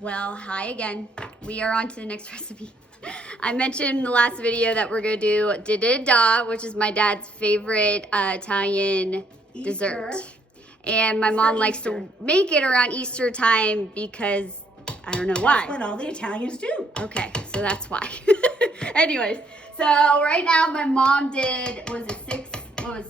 Well, hi again. We are on to the next recipe. I mentioned in the last video that we're gonna do Didida, which is my dad's favorite Italian dessert. And my mom likes to make it around Easter time because I don't know why. That's what all the Italians do. Okay, so that's why. Anyways, so right now my mom did, was it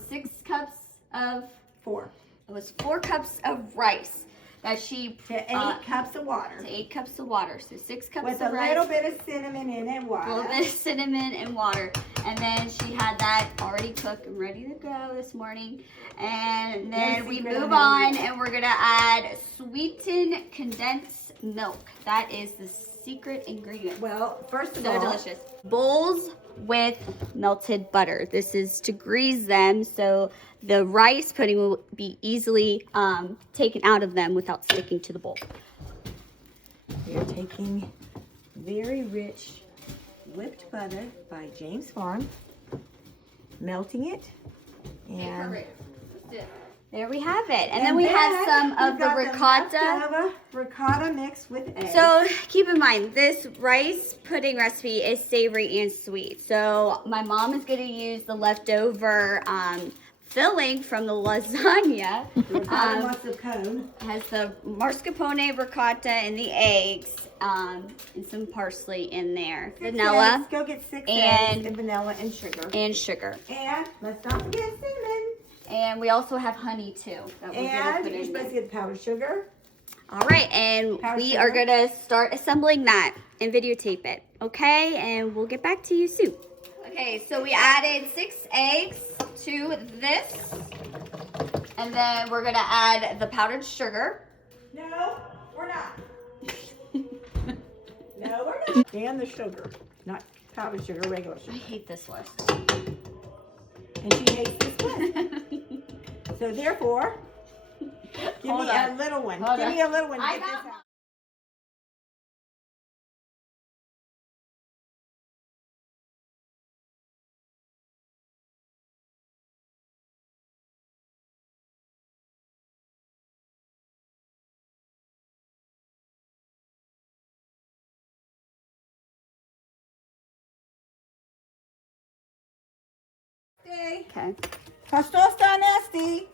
6 cups of? 4. It was 4 cups of rice that she to 8 cups of water. To 8 cups of water. So 6 cups with of rice. With a little bit of cinnamon in it, water. A little bit of cinnamon and water. And then she had that already cooked and ready to go this morning. And then we move on and we're gonna add sweetened condensed milk. That is the secret ingredient. Well, first of all, so delicious. Bowls with melted butter. This is to grease them so the rice pudding will be easily taken out of them without sticking to the bowl. We are taking very rich whipped butter by James Farm, melting it, and there we have it. And then we have some of the ricotta. Ricotta mixed with eggs. So keep in mind, this rice pudding recipe is savory and sweet. So my mom is going to use the leftover filling from the lasagna. Mascarpone. Has the mascarpone, ricotta, and the eggs, and some parsley in there. Vanilla. Let's go get 6 eggs and vanilla and sugar. And sugar. And let's not forget cinnamon. And we also have honey too. That we're gonna put in you're supposed to get powdered sugar. All right, and we are gonna start assembling that and videotape it. Okay, and we'll get back to you soon. Okay, so we added 6 eggs to this, and then we're gonna add the powdered sugar. No, we're not. No, we're not. And the sugar, not powdered sugar, regular sugar. I hate this list. And she hates this one. So therefore, give me a little one. Give me a little one to get this out. Okay. Cups of Lasagna.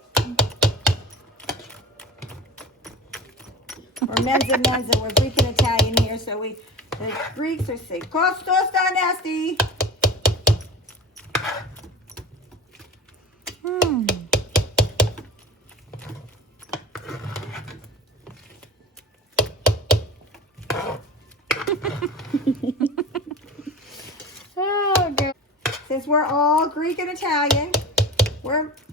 Or menza. We're Greek and Italian here, so the Greeks are saying Cups of Lasagna. Oh, good. Since we're all Greek and Italian,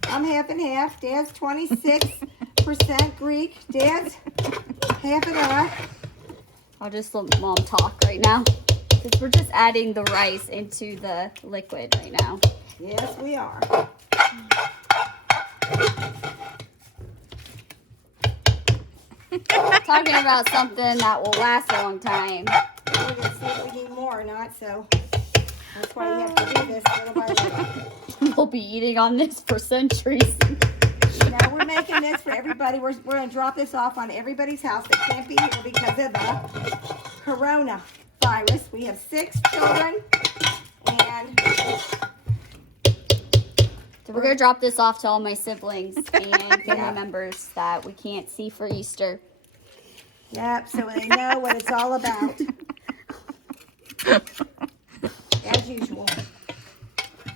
I'm half and half. Dad's 26% Greek. Dad's half and half. I'll just let Mom talk right now. Because we're just adding the rice into the liquid right now. Yes, we are. Talking about something that will last a long time. We're going to see if we need more or not, so that's why we have to do this little by little. We'll be eating on this for centuries. Now we're making this for everybody. We're going to drop this off on everybody's house that can't be here because of the coronavirus. We have 6 children, and so we're going to drop this off to all my siblings and family members that we can't see for Easter. Yep, so they know what it's all about. As usual.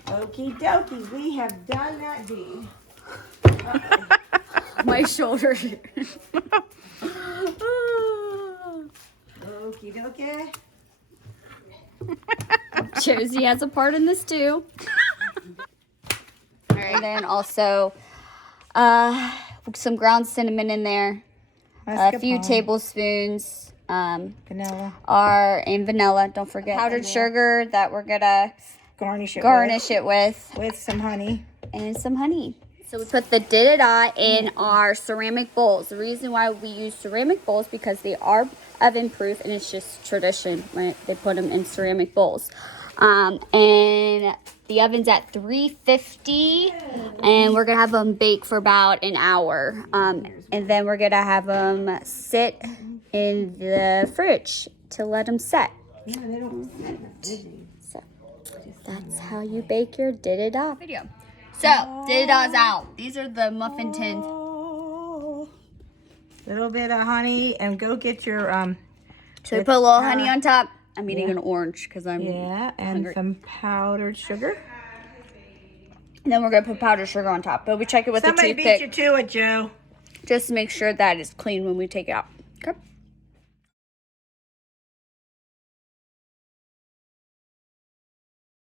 Okie dokie, we have done that deed. My shoulder. Okie dokie. Josie has a part in this too. All right, and then also some ground cinnamon in there. A few tablespoons. Vanilla. And vanilla, don't forget. Powdered sugar that we're gonna garnish it with. With some honey. And some honey. So we put the Didida in our ceramic bowls. The reason why we use ceramic bowls because they are oven proof and it's just tradition when they put them in ceramic bowls. And the oven's at 350 and we're gonna have them bake for about an hour. And then we're gonna have them sit in the fridge to let them set. Yeah, they don't set, did they? So that's how you bake your Didida video. So Didida's out. These are the muffin tins. Little bit of honey, and go get your So we put a little honey on top. I'm eating an orange because I'm and hungry. some powdered sugar. And then we're gonna put powdered sugar on top, but we check it with Somebody a toothpick beat you to it, Joe. just to make sure that it's clean when we take it out. Okay.